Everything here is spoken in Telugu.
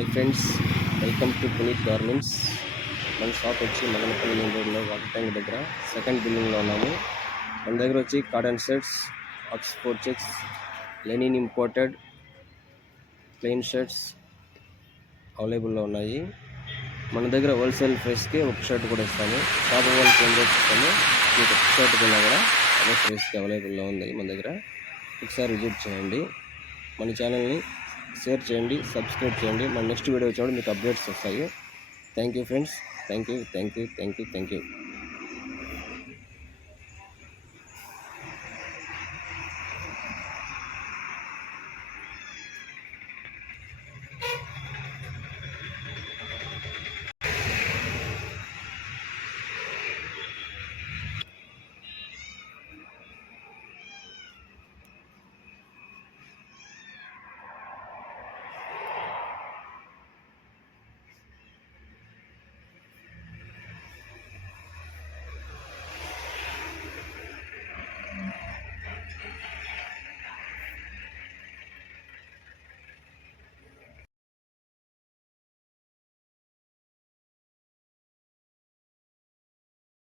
Hi friends, welcome to Puneeth garments. మన షాప్ వచ్చి మదనపల్లి మెయిన్ రోడ్లో వాటర్ ట్యాంక్ దగ్గర సెకండ్ బిల్డింగ్లో ఉన్నాము. మన దగ్గర వచ్చి cotton shirts, Oxford checks, linen imported, plain shirts అవైలబుల్లో ఉన్నాయి. మన దగ్గర హోల్సేల్ ప్రైస్కి ఒక షర్ట్ కూడా ఇస్తాము. షాప్ వాళ్ళు చేంజ్ చేస్తాము. మీకు ఒక షర్ట్ కొన్నా కూడా అదే ప్రైస్కి అవైలబుల్లో ఉంది మన దగ్గర. ఒకసారి విజిట్ చేయండి. మన ఛానల్ని షేర్ చేయండి, సబ్స్క్రైబ్ చేయండి. మన నెక్స్ట్ వీడియో వచ్చినప్పుడు మీకు అప్డేట్స్ వస్తాయి. Thank you friends. Thank you.